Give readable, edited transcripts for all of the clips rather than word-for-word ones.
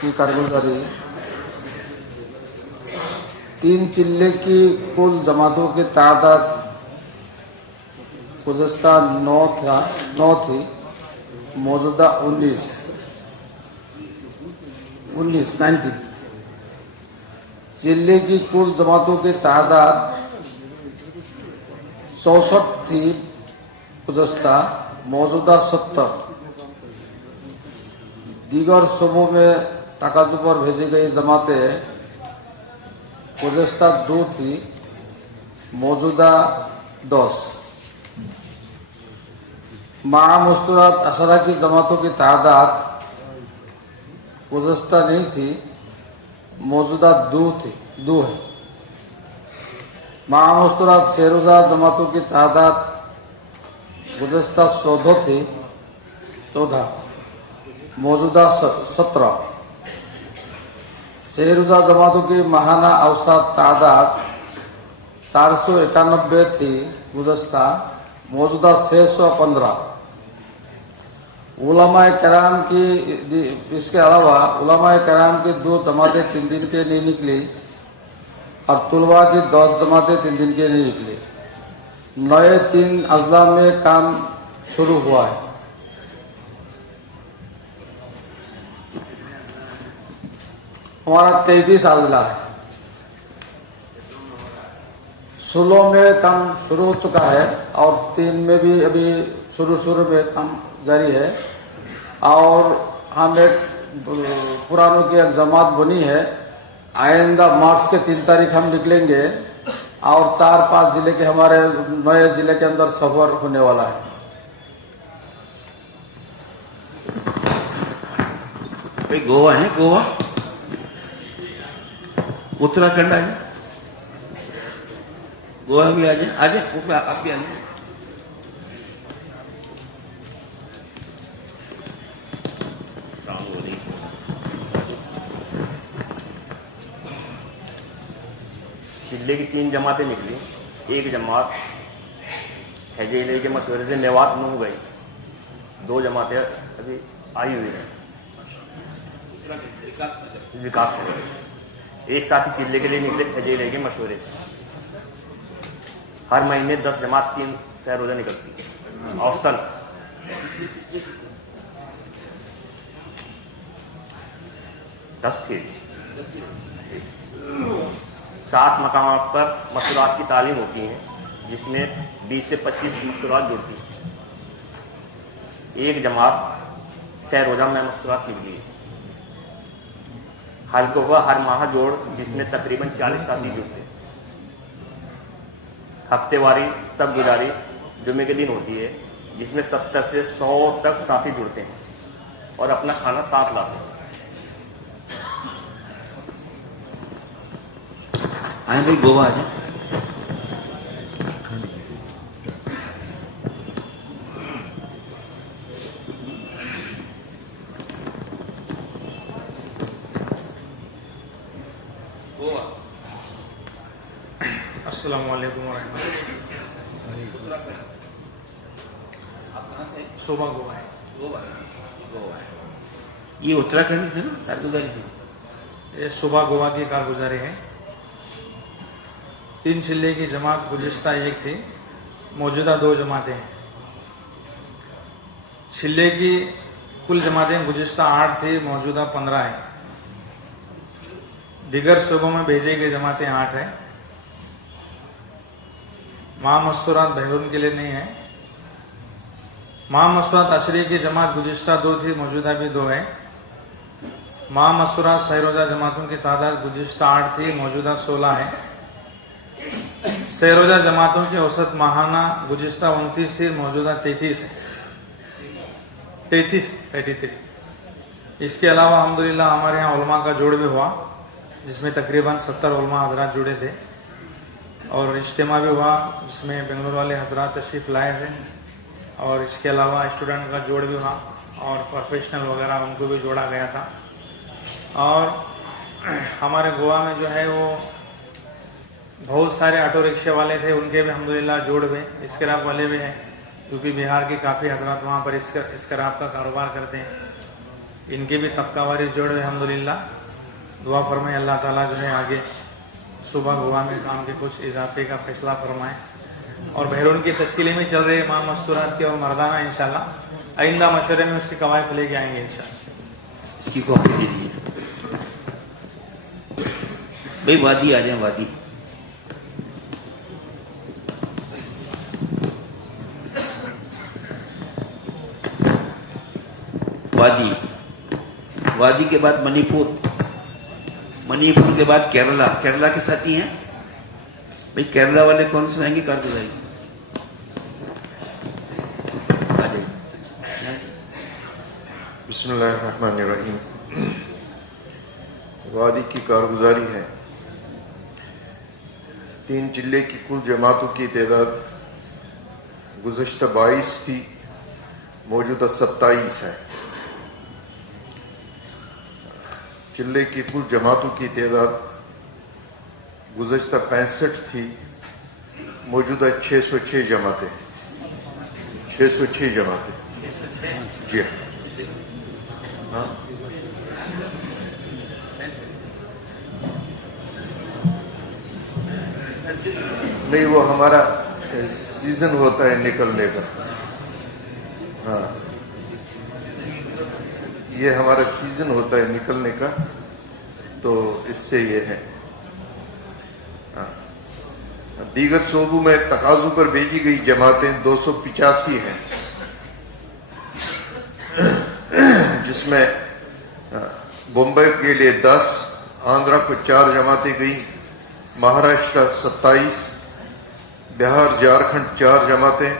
की कारगुजारी 3 जिले की कुल जमातों की तादाद गुज़श्ता 9 थी, मौजूदा 19 जिले की कुल जमातों की तादाद 64 थी, गुज़श्ता मौजूदा 70। दीगर सूबों में तकाज़ु पर भेजी गई जमातें गुज़श्ता 2 थी, मौजूदा 10। माह मुस्तरात अशरा की जमातों की तादाद गुज़श्ता नहीं थी, मौजूदा 2 है। माह मुस्तरात शेरोजा जमातों की तादाद गुज़श्ता 14 थी, 14, मौजूदा 17। शेरोजा जमातों की माहाना औसत तादाद 491 थी, गुज़श्ता मौजूदा 615। उलमाए कराम की इसके अलावा उलमाए कराम की 2 जमातें 3 दिन के लिए निकली और तुलबा की 10 जमातें 3 दिन के लिए निकली। नए 3 अजला में काम शुरू हुआ है। हमारा 33 अजला है। 16 में काम शुरू हो चुका है और 3 में भी अभी शुरू में काम जारी है। और हम एक पुरानों की एक जमात बनी है। आइंदा मार्च के 3 तारीख हम निकलेंगे और 4-5 जिले के हमारे नए जिले के अंदर सफर होने वाला है। भाई गोवा है, गोवा उत्तराखंड आ जाए, गोवा भी आ जाए, आप भी आ जाए। जिले की 3 जमातें निकली। एक जमात हैजे के मशवरे से मेवात में हो गई। 2 जमातें अभी आई हुई हैं विकास में। एक साथी जिले के लिए निकले हैजे के मशवरे से। हर महीने 10 जमात 3 सह रोजा निकलती है। औसतन 10 थी। 7 मकामात पर मस्तूरात की तालीम होती है, जिसमें 20 से 25 मस्तूरात जुड़ती हैं। एक जमात सह रोजा में मस्तूरात निकली है। हल्कों का हर माह जोड़, जिसमें तकरीबन 40 साथी जुड़ते हैं। हफ्तेवारी सब गुजारी जुमे के दिन होती है, जिसमें 70 से 100 तक साथी जुड़ते हैं और अपना खाना साथ लाते हैं। आए भाई गोवा आ जाए। गोवा। अस्सलाम वालेकुम वरहमतुल्लाह। आप कहाँ से? शोभा गोवा है। गोवा है। ये उत्तराखंड थे ना, कारगुजारी थी। ये शोभा गोवा की कारगुजारी है। 3 जिले की जमात गुज़श्ता 1 थी, मौजूदा 2 जमातें हैं। जिले की कुल जमातें गुज़श्ता 8 थी, मौजूदा 15 है। दीगर सूबों में भेजी गई जमातें 8 है। माह मस्तूरात बहरून के लिए नहीं है। माह मस्तूरात अशरी की जमात गुज़श्ता 2 थी, मौजूदा भी 2 है। माह मस्तूरात सहरोजा जमातों की तादाद गुज़श्ता 8 थी, मौजूदा 16 है। सहरोजा जमातों की औसत माहाना गुज़श्ता 29 थी, मौजूदा 33 है। 33 इसके अलावा अल्हम्दुलिल्लाह हमारे यहाँ उलमा का जोड़ भी हुआ, जिसमें तकरीबन 70 उलमा हजरात जुड़े थे और इज्तिमा भी हुआ, जिसमें बेंगलुरु वाले हजरात तशरीफ लाए थे। और इसके अलावा स्टूडेंट का जोड़ भी हुआ और प्रोफेशनल वगैरह उनको भी जोड़ा गया था। और हमारे गोवा में जो है वो बहुत सारे ऑटो रिक्शे वाले थे, उनके भी अल्हम्दुलिल्लाह जोड़ हुए। स्क्रैप वाले भी हैं, यूपी बिहार के काफ़ी हजरात वहाँ पर स्क्रैप का कारोबार करते हैं। इनके भी तबका वारिस जोड़ है अल्हम्दुलिल्लाह। दुआ फरमाए अल्लाह ताला जो है आगे सुबह गोवा में काम के कुछ इजाफे का फैसला फरमाए। और बहरून की तश्कीली में चल रहे माँ मस्तूरात के और मर्दाना इंशाल्लाह आइंदा मशवरे में उसके कवायद लेके आएंगे इंशाल्लाह। इसकी कॉपी दीजिए भाई, वादी आ जाए वादी। वादी, वादी के बाद मणिपुर, मणिपुर के बाद केरला, केरला के साथी हैं भाई। केरला वाले कौन से आएंगे कारगुजारी? बिस्मिल्लाहिर्रहमानिर्रहीम। वादी की कारगुजारी है। 3 जिले की कुल जमातों की तादाद गुज़श्ता 22 थी, मौजूदा 27 है। जिले की कुल जमातों की तादाद गुज़श्ता 65 थी, मौजूदा 606 जमातें, 606 जमातें। जी हाँ, नहीं वो हमारा सीजन होता है निकलने का। हाँ, ये हमारा सीजन होता है निकलने का, तो इससे ये है। हाँ, दीगर सूबों में तकाज़ुं पर भेजी गई जमातें 285 हैं, जिसमें बम्बई के लिए 10, आंध्रा को 4 जमातें गई, महाराष्ट्र 27, बिहार झारखंड 4 जमातें,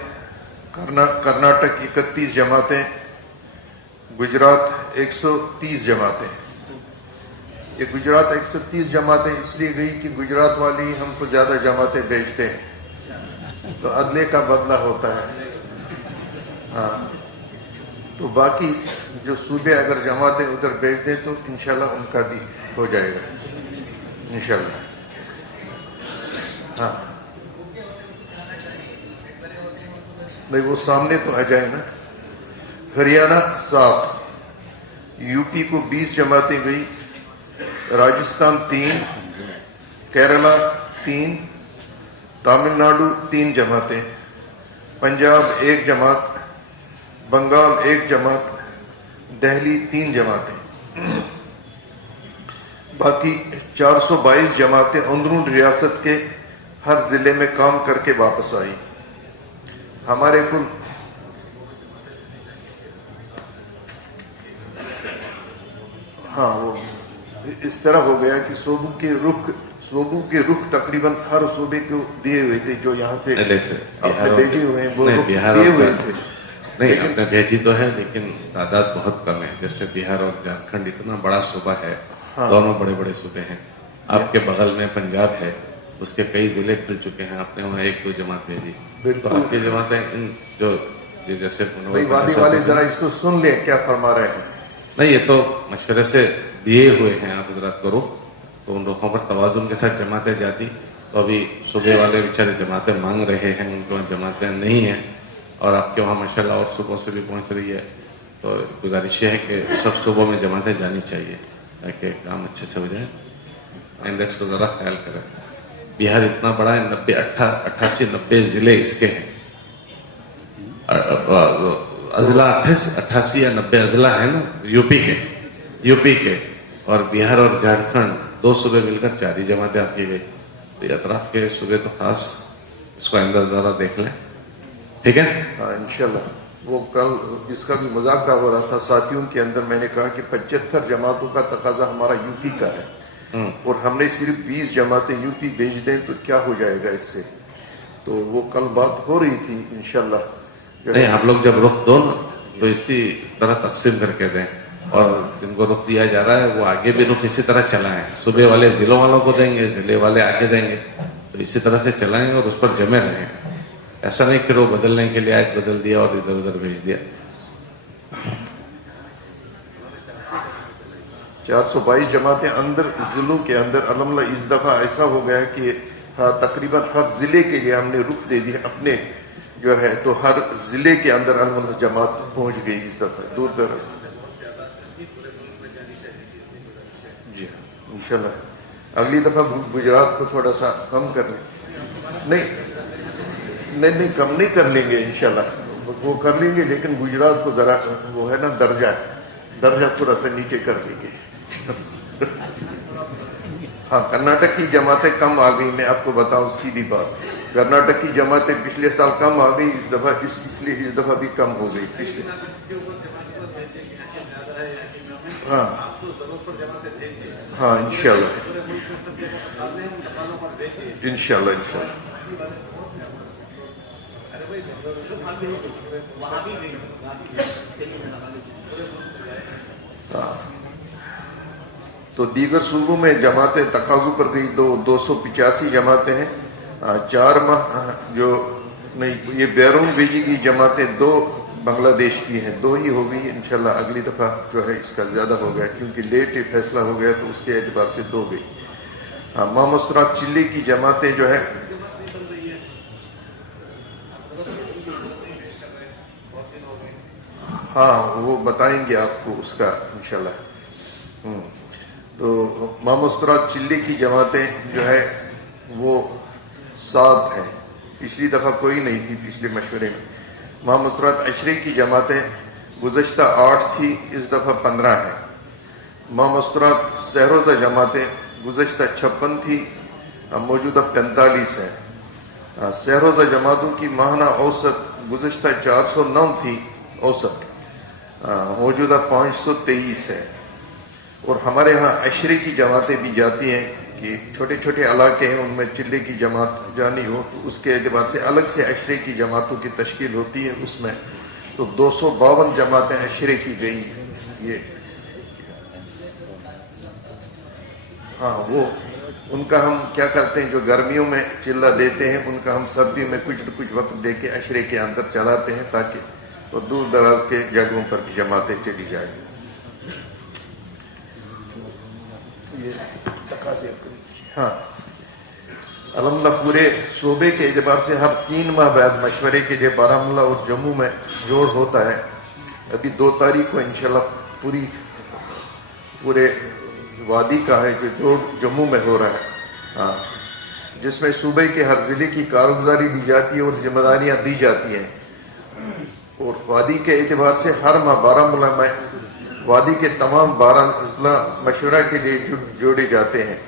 कर्नाटक 31 जमातें, गुजरात 130 जमातें। ये गुजरात 130 जमातें इसलिए गई कि गुजरात वाले ही हमको ज्यादा जमातें भेजते हैं, तो अदले का बदला होता है। हाँ, तो बाकी जो सूबे अगर जमातें उधर भेज दें तो इंशाल्लाह उनका भी हो जाएगा इंशाल्लाह। हाँ, नहीं वो सामने तो आ जाए ना। हरियाणा 7, यूपी को 20 जमातें गई, राजस्थान 3, केरला 3, तमिलनाडु 3 जमातें, पंजाब 1 जमात, बंगाल 1 जमात, दिल्ली 3 जमातें। बाकी 422 जमातें अंदरून रियासत के हर जिले में काम करके वापस आई। हमारे कुल हाँ, वो इस तरह हो गया कि सूबों के रुख तकरीबन हर सूबे को दिए हुए थे, जो यहाँ से अपने भेजे हुए हैं वो रुख दिए हुए थे। नहीं, आपने भेजी तो है, लेकिन तादाद बहुत कम है। जैसे बिहार और झारखंड इतना बड़ा सूबा है, हाँ, दोनों बड़े बड़े सूबे हैं। आपके बगल में पंजाब है, उसके कई जिले खुल चुके हैं, आपने वहाँ 1-2 जमात भेजी, तो आपकी जमातें इन जो जैसे वादी वाले जरा इसको सुन ले क्या फरमा रहे हैं। नहीं, ये तो मशवरे से दिए हुए हैं, आप हजरात करो तो उन लोगों पर तवाजुन के साथ जमातें जाती। तो अभी सूबे वाले बेचारे जमातें मांग रहे हैं, उनको वहाँ जमातें नहीं हैं, और आपके वहाँ माशाल्लाह और सूबों से भी पहुँच रही है। तो गुजारिश है कि सब सूबों में जमातें जानी चाहिए ताकि काम अच्छे से हो जाए। आइंदा इसको ज़रा ख्याल करें। बिहार इतना बड़ा है, 88-90 जिले इसके हैं, अजला 88 या 90 अजला है ना यूपी के, और बिहार और झारखंड 2 सूबे मिलकर 4 ही जमातें आपकी गई। तो ये अतराफ के सूबे तो खास इसको आइंदा ज़रा देख लें, ठीक है। हाँ इंशाल्लाह। वो कल इसका भी मुज़ाकरा हो रहा था साथियों के अंदर, मैंने कहा कि 75 जमातों का तकाजा हमारा यूपी का है, और हमने सिर्फ 20 जमातें यूपी भेज दें तो क्या हो जाएगा इससे। तो वो कल बात हो रही थी इंशाल्लाह। नहीं, आप लोग जब रुख दो ना तो इसी तरह तकसीम करके दें, और जिनको रुख दिया जा रहा है वो आगे भी रुख इसी तरह चलाएं। सूबे वाले जिलों वालों को देंगे, जिले वाले आगे देंगे, तो इसी तरह से चलाएंगे और उस पर जमे रहें। ऐसा नहीं कि वो बदलने के लिए आज बदल दिया और इधर उधर भेज दिया। 422 जमातें अंदर जिलों के अंदर अल्हम्दुलिल्लाह इस दफा ऐसा हो गया कि तकरीबन हर जिले के लिए हमने रुख दे दिया अपने जो है, तो हर जिले के अंदर अल्हम्दुलिल्लाह जमात पहुंच गई इस दफा दूर दराज। इंशाल्लाह अगली दफा गुजरात को थोड़ा सा कम कर लें, नहीं कम नहीं कर लेंगे इंशाल्लाह, वो कर लेंगे, लेकिन गुजरात को जरा वो है ना दर्जा थोड़ा सा नीचे कर लेंगे। हाँ, कर्नाटक की जमातें कम आ गई, मैं आपको बताऊं सीधी बात, कर्नाटक की जमातें पिछले साल कम आ गई, इस दफा इसलिए इस दफा भी कम हो गई पिछले। हाँ इंशाल्लाह तो दीगर सूबों में जमातें तकाजु पर गई, 285 जमातें हैं, 4 माह जो नहीं, ये बैरून भेजी की जमातें 2 बांग्लादेश की हैं, 2 ही हो गई। इंशाल्लाह अगली दफा जो है इसका ज्यादा हो गया, क्योंकि लेट ही फैसला हो गया, तो उसके एतबार से 2 गई। मामस्तरात चिल्ली की जमातें जो है हाँ वो बताएंगे आपको उसका इंशाल्लाह। तो मामस्तरात चिल्ली की जमातें जो है वो 7 हैं, पिछली दफा कोई नहीं थी पिछले मशवरे में। मामस्तरात अशरी की जमातें गुज़श्ता 8 थी, इस दफा 15 है। मामस्तरात सहरोजा जमातें गुज़श्ता 56 थी, मौजूदा 45 है। सहरोजा जमातों की माहाना औसत गुज़श्ता 409 थी औसत, मौजूदा 523 है। और हमारे यहाँ अशरी की जमातें भी जाती हैं कि छोटे छोटे इलाके हैं उनमें चिल्ले की जमात जानी हो तो उसके एतबार से अलग से अशरे की जमातों की तश्कील होती है। उसमें तो 252 जमातें अशरे की गई ये। हाँ वो उनका हम क्या करते हैं, जो गर्मियों में चिल्ला देते हैं उनका हम सर्दियों में कुछ वक्त दे के अशरे के अंदर चलाते हैं, ताकि वो दूर दराज के जगहों पर भी जमातें चली जाए। ये हाँ अलहम्दुलिल्लाह पूरे सूबे के एतबार से हर 3 माह बाद मशवरे के लिए बारामूला और जम्मू में जोड़ होता है। अभी 2 तारीख को इंशाल्लाह पूरे वादी का है जो जोड़ जम्मू में हो रहा है। हाँ, जिसमें सूबे के हर जिले की कारगुजारी दी जाती है और जिम्मेदारियां दी जाती हैं। और वादी के एतबार से हर माह बारामूला में वादी के तमाम 12 अजला मशवरा के लिए जोड़े जाते हैं।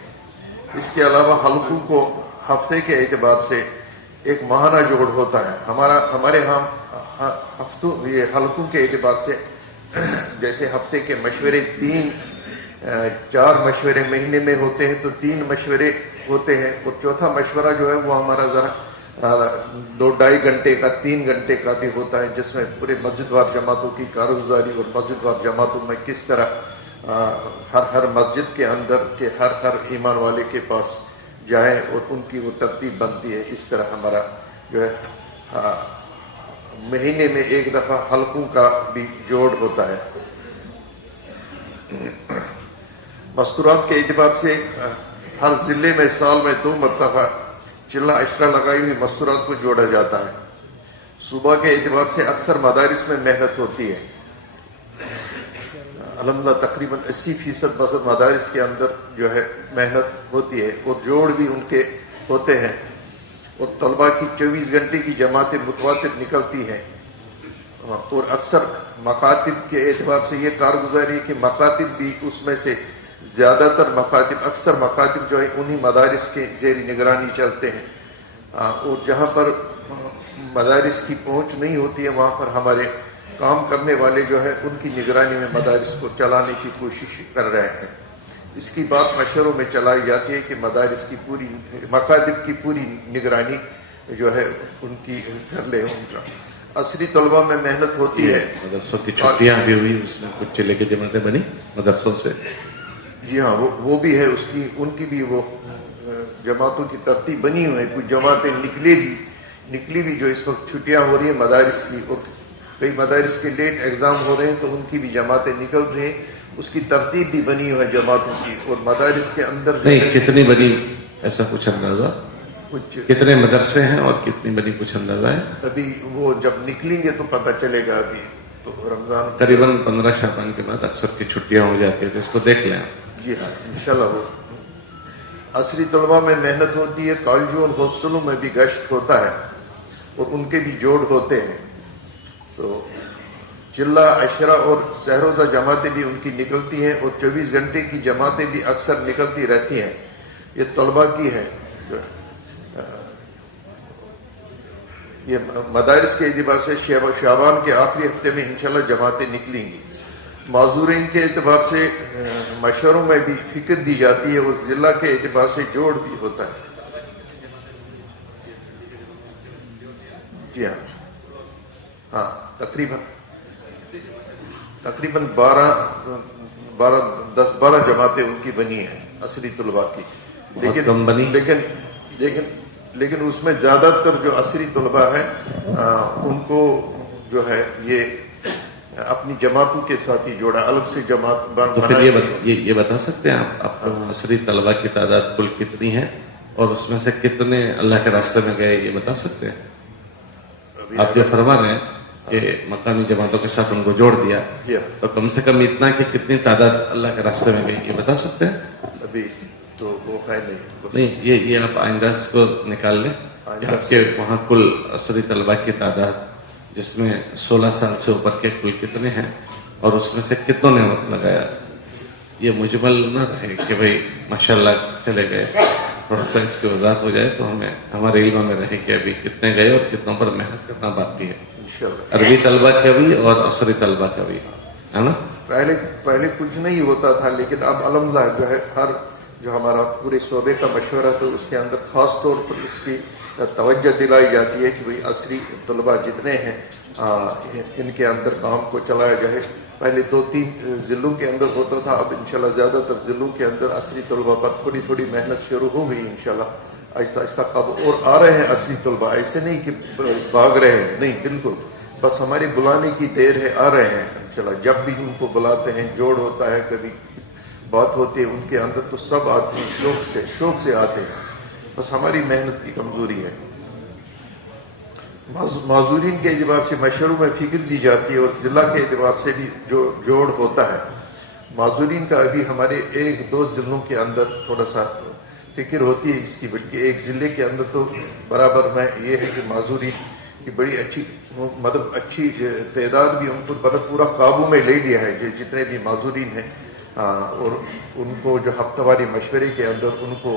इसके अलावा हलकों को हफ्ते के एतबार से एक माहाना जोड़ होता है। हमारे यहाँ हफ्तों ये हलकों के एतबार से जैसे हफ्ते के मशवरे 4 मशवरे महीने में होते हैं, तो 3 मशवरे होते हैं। और चौथा मशवरा जो है वो हमारा जरा 2-2.5 घंटे का 3 घंटे का भी होता है, जिसमें पूरे मस्जिदवार जमातों की कारगुजारी और मस्जिदवार जमातों में किस तरह हर मस्जिद के अंदर के हर ईमान वाले के पास जाए और उनकी वो तरतीब बनती है। इस तरह हमारा जो है महीने में एक दफा हलकों का भी जोड़ होता है। मस्तूरात के एतबार से हर जिले में साल में 2 मरतबा चिल्ला अशरा लगाई हुई मस्तूरात को जोड़ा जाता है। सुबह के एतबार से अक्सर मदारिस में मेहनत होती है। अल्हम्दुलिल्लाह तकरीबन 80% मदारिस के अंदर जो है मेहनत होती है और जोड़ भी उनके होते हैं। और तलबा की 24 घंटे की जमातें मुतवातिर निकलती हैं। और अक्सर मकातिब के एतबार से ये कारगुजारी है कि मकातिब भी उसमें से ज्यादातर अक्सर मकातिब जो है उन्हीं मदारिस के जेरी निगरानी चलते हैं। और जहाँ पर मदारिस की पहुँच नहीं होती है वहाँ पर हमारे काम करने वाले जो है उनकी निगरानी में मदारिस को चलाने की कोशिश कर रहे हैं। इसकी बात मशवरों में चलाई जाती है कि मदारिस की पूरी मकातिब की पूरी निगरानी जो है उनकी कर ले। उनका असरी तलबा में मेहनत होती है। मदरसों की छुट्टियां भी हुई, उसमें कुछ चिल्ले की जमातें बनी मदरसों से। जी हाँ वो भी है, उनकी भी वो जमातों की तरतीब बनी हुई है। कुछ जमातें निकली भी जो इस वक्त छुट्टियां हो रही है मदारिस की, और कई मदारिस के लेट एग्जाम हो रहे हैं तो उनकी भी जमातें निकल रही हैं। उसकी तरतीब भी बनी हुई है जमातों की। और मदारिस के अंदर नहीं कितनी बनी ऐसा कुछ अंदाजा, कुछ कितने मदरसे हैं और कितनी बनी कुछ अंदाजा है? अभी वो जब निकलेंगे तो पता चलेगा। अभी तो रमजान करीबन 15 शाबान के बाद अक्सर की छुट्टियां हो जाती है, तो इसको देख लें। जी हाँ, इंशाल्लाह हो। असरी तलबा में मेहनत होती है, कॉलेजों और हॉस्टलों में भी गश्त होता है और उनके भी जोड़ होते हैं। तो चिल्ला, अशरा और सहरोजा जमातें भी उनकी निकलती हैं और 24 घंटे की जमातें भी अक्सर निकलती रहती हैं। ये तलबा की है। ये मदारिस के एतबार से शाबान के आखिरी हफ्ते में इंशाल्लाह जमातें निकलेंगी। माजूरीन के एतबार से मशवरों में भी फिक्र दी जाती है और जिला के एतबार से जोड़ भी होता है। जी हाँ, हाँ, तकरीबन 10-12 जमातें उनकी बनी हैं असली तलबा की। लेकिन उसमें ज्यादातर जो असरी तलबा है उनको जो है ये अपनी जमातों के साथ ही जोड़ा, अलग से जमात तो फिर ये बता सकते हैं आप असरी तलबा की तादाद कुल कितनी है और उसमें से कितने अल्लाह के रास्ते में गए, ये बता सकते हैं? आप जो फरमा रहे हैं कि मकामी जमातों के साथ उनको जोड़ दिया, तो कम से कम इतना कि कितनी तादाद अल्लाह के रास्ते में गई, ये बता सकते हैं? अभी तो वो है नहीं, ये आप आइंदा इसको निकाल लें। आपके वहाँ कुल असरी तलबा की तादाद जिसमें 16 साल से ऊपर के कुल कितने हैं और उसमें से कितनों ने वक्त लगाया, ये मुजमल न रहे कि भाई माशाल्लाह चले गए, थोड़ा सा इसकी वजाहत हो जाए तो हमारे इल्म में रहे कि अभी कितने गए और कितनों पर मेहनत करना बाकी है। अरबी तलबा का भी और असरी तलबा का भी, है ना? पहले कुछ नहीं होता था, लेकिन अब अल्हम्दुलिल्लाह जो है हर जो हमारा पूरे सूबे का मशवरा, तो उसके अंदर खास तौर पर इसकी तवज्जो दिलाई जाती है कि भाई असरी तलबा जितने हैं इनके अंदर काम को चलाया जाए। पहले 2-3 जिलों के अंदर होता था, अब इंशाल्लाह ज्यादातर जिलों के अंदर असरी तलबा पर थोड़ी थोड़ी मेहनत शुरू हो गई इंशाल्लाह। आहिस्ता आहिस्ता कब और आ रहे हैं असली तलबा, ऐसे नहीं कि भाग रहे हैं, नहीं, बिल्कुल बस हमारे बुलाने की देर है, आ रहे हैं इंशाल्लाह। जब भी उनको बुलाते हैं, जोड़ होता है, कभी बात होती है उनके अंदर, तो सब आते हैं, शौक से आते हैं, बस हमारी मेहनत की कमजोरी है। माजूरीन के एतबार से मशवरों में फिक्र दी जाती है और जिला के एतबार से भी जो जोड़ होता है। माजूरीन का अभी हमारे 1-2 जिलों के अंदर थोड़ा सा फिक्र होती है इसकी, बल्कि एक जिले के अंदर तो बराबर में ये है कि माजूरीन की बड़ी अच्छी तादाद भी उनको पूरा काबू में ले लिया है, जितने भी माजूरीन हैं। और उनको जो हफ्तावारी मशवरे के अंदर उनको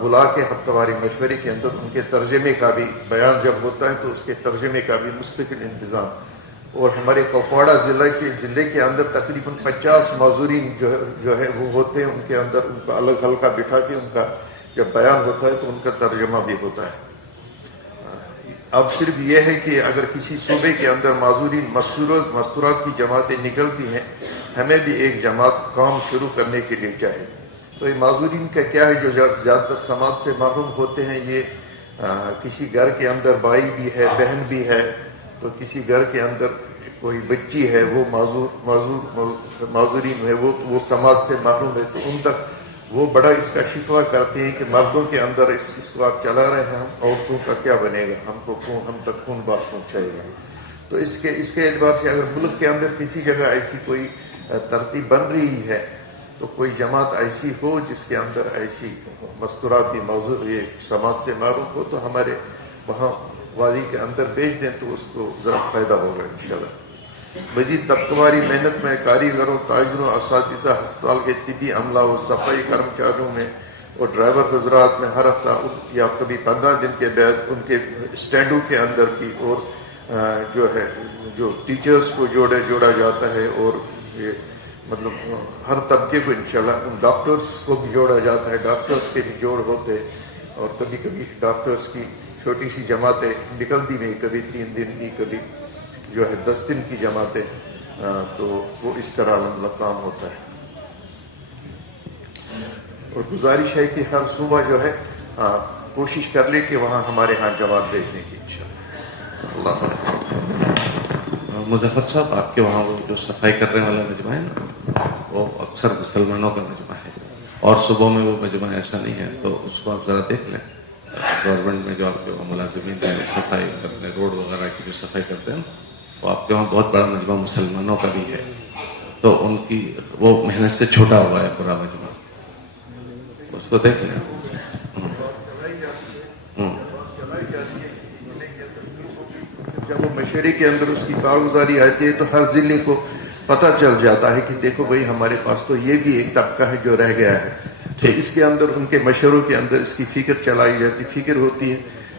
बुला के हफ्तावारी मशवरे के अंदर उनके तर्जमे का भी बयान जब होता है तो उसके तर्जमे का भी मुस्तकिल इंतज़ाम। और हमारे कुपवाड़ा जिले के अंदर तकरीबन 50 माजूरीन जो है वो होते हैं, उनके अंदर उनका अलग हल्का बिठा के उनका जब बयान होता है तो उनका तर्जमा भी होता है। अब सिर्फ ये है कि अगर किसी सूबे के अंदर माजूरीन मस्तूरात की जमातें निकलती हैं, हमें भी एक जमात काम शुरू करने के लिए चाहिए। तो ये माजूरीन का क्या है, जो ज़्यादातर समाज से महरूम होते हैं, ये किसी घर के अंदर भाई भी है, बहन भी है, तो किसी घर के अंदर कोई बच्ची है, वो माजूरीन है, वो समाज से महरूम है, तो उन तक वो बड़ा इसका शिकवा करते हैं कि मर्दों के अंदर इसको आप चला रहे हैं, हम औरतों का क्या बनेगा, हम तक कौन बात पहुँचाएगा। तो इसके एतबार से अगर मुल्क के अंदर किसी जगह ऐसी कोई तरतीब बन रही है, तो कोई जमात ऐसी हो जिसके अंदर ऐसी मस्तूराती मौजू ये समाज से मारूफ हो, तो हमारे वहाँ वादी के अंदर भेज दें तो उसको ज़रा फायदा होगा इंशाल्लाह। मजीद तबकवारी मेहनत में कारीगरों, ताजरों, असातिज़ा, अस्पताल के तिबी अमला और सफाई कर्मचारियों में और ड्राइवर हजरात में हर हफ्ता या कभी 15 दिन के बाद उनके स्टैंडों के अंदर भी और जो टीचर्स को जोड़ा जाता है, और ये मतलब हर तबके को इंशाल्लाह, उन डॉक्टर्स को भी जोड़ा जाता है, डॉक्टर्स के भी जोड़ होते हैं। और कभी कभी डॉक्टर्स की छोटी सी जमातें निकलती नहीं, कभी 3 दिन की, कभी 10 दिन की जमातें, तो वो इस तरह मतलब काम होता है। और गुजारिश है कि हर सूबा कोशिश कर ले कि वहाँ हमारे यहाँ जमात भेजने की इंशाल्लाह। मुजफ्फर साहब, आपके वहाँ वो जो सफाई करने वाला मजमा है ना, वो अक्सर मुसलमानों का मजमा है और सुबह में वो मजमा ऐसा नहीं है, तो उसको आप ज़रा देख लें। गवर्नमेंट में जो आपके वहाँ मुलाजिमीन हैं सफाई करने, रोड वगैरह की जो सफाई करते हैं, वो आपके वहाँ बहुत बड़ा मजमा मुसलमानों का भी है, तो उनकी वो मेहनत से छोटा हुआ है पूरा मजमा, उसको देख लें। जब वो मशहरे के अंदर उसकी कारगुजारी आती है तो हर जिले को पता चल जाता है कि देखो भाई हमारे पास तो ये भी एक तबका है जो रह गया है, तो इसके अंदर उनके मशहरों के अंदर इसकी फिक्र चलाई जाती, फिक्र होती है,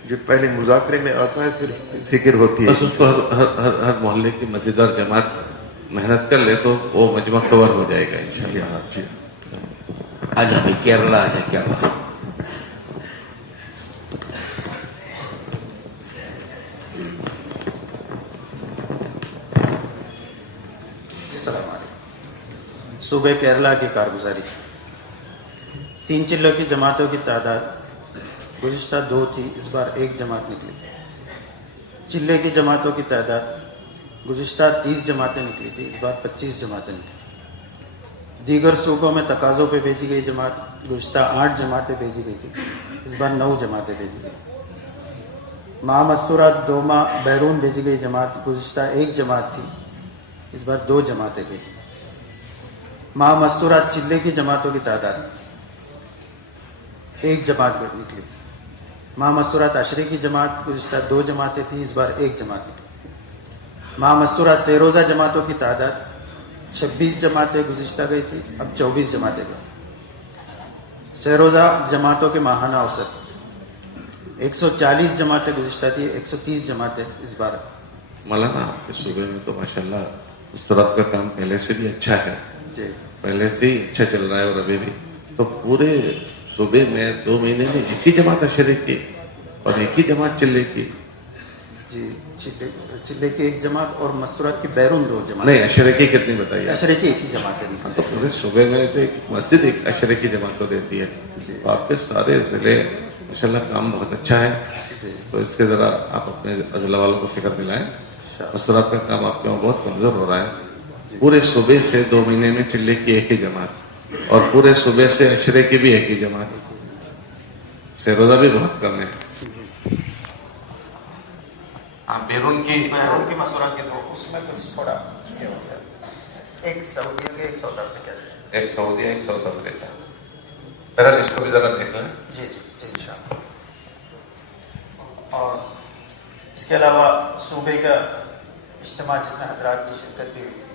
जो पहले मुजाकरे में आता है फिर फिक्र होती है। बस उसको हर मोहल्ले की मस्जिद और जमात मेहनत कर ले तो वो मजमा कवर हो जाएगा इंशाल्लाह। जी आ जाए भाई, केरला आ जाए, केरला। सूबे केरला की कारगुजारी। 3 जिलों की जमातों की तादाद गुज़िश्ता 2 थी, इस बार 1 जमात निकली। जिले की जमातों की तादाद गुज़िश्ता 30 जमातें निकली थी, इस बार 25 जमातें निकली। दीगर सूबों में तकाज़ों पे भेजी गई जमात गुज़िश्ता 8 जमातें भेजी गई थी, इस बार 9 जमातें भेजी गई। माह मस्तूरा 2 माह बैरून भेजी गई जमात गुज़िश्ता 1 जमात थी, इस बार 2 जमातें गई। माह मस्तूरात जिले की जमातों की तादाद 1 जमात निकली। माह मस्तूरात अशरे की जमात गुज़िश्ता 2 जमातें थी, इस बार 1 जमात निकली। माह मस्तूरात सेरोजा जमातों की तादाद 26 जमातें गुज़िश्ता गई थी, अब 24 जमातें गई। सेरोजा जमातों के माहाना औसत 140 जमातें गुज़िश्ता थी, 130 जमातें इस बार। मौलाना आपके सूबे में तो माशाल्लाह उस तरह का काम पहले से भी अच्छा है, पहले से ही अच्छा चल रहा है, और अभी भी तो पूरे सूबे में 2 महीने में 1 ही जमात अशरे की और 1 ही जमात चिल्ले की। जी, चिल्ले की 1 जमात और मस्तूरात की बैरून 2 जमात। नहीं, अशरे की कितनी बताइए? अशरे की 1 ही जमात है। तो पूरे सूबे में तो एक मस्जिद एक अशरे की जमात को देती है, तो आपके सारे जिले माशाल्लाह काम बहुत अच्छा है। तो इसके जरा आप अपने अजला वालों को फिक्र दिलाएं, मस्तूरात का काम आपके वहाँ बहुत कमजोर हो रहा है। पूरे सूबे से 2 महीने में चिल्ले की 1 ही जमात और पूरे सूबे से अशरे की भी 1 ही जमात, सेरोजा भी बहुत कम है। हाँ, बैरून की मस्तूरात की तो उसमें कुछ थोड़ा ये हो गया, 1 सऊदी का 1 south Africa, 1 Saudi 1 south Africa. मेरा इसको भी जरा देख लें। जी जी जी इंशाअल्लाह। और इसके अलावा सूबे का इज्तिमा जिसमें हजरात की शिरकत भी हुई थी,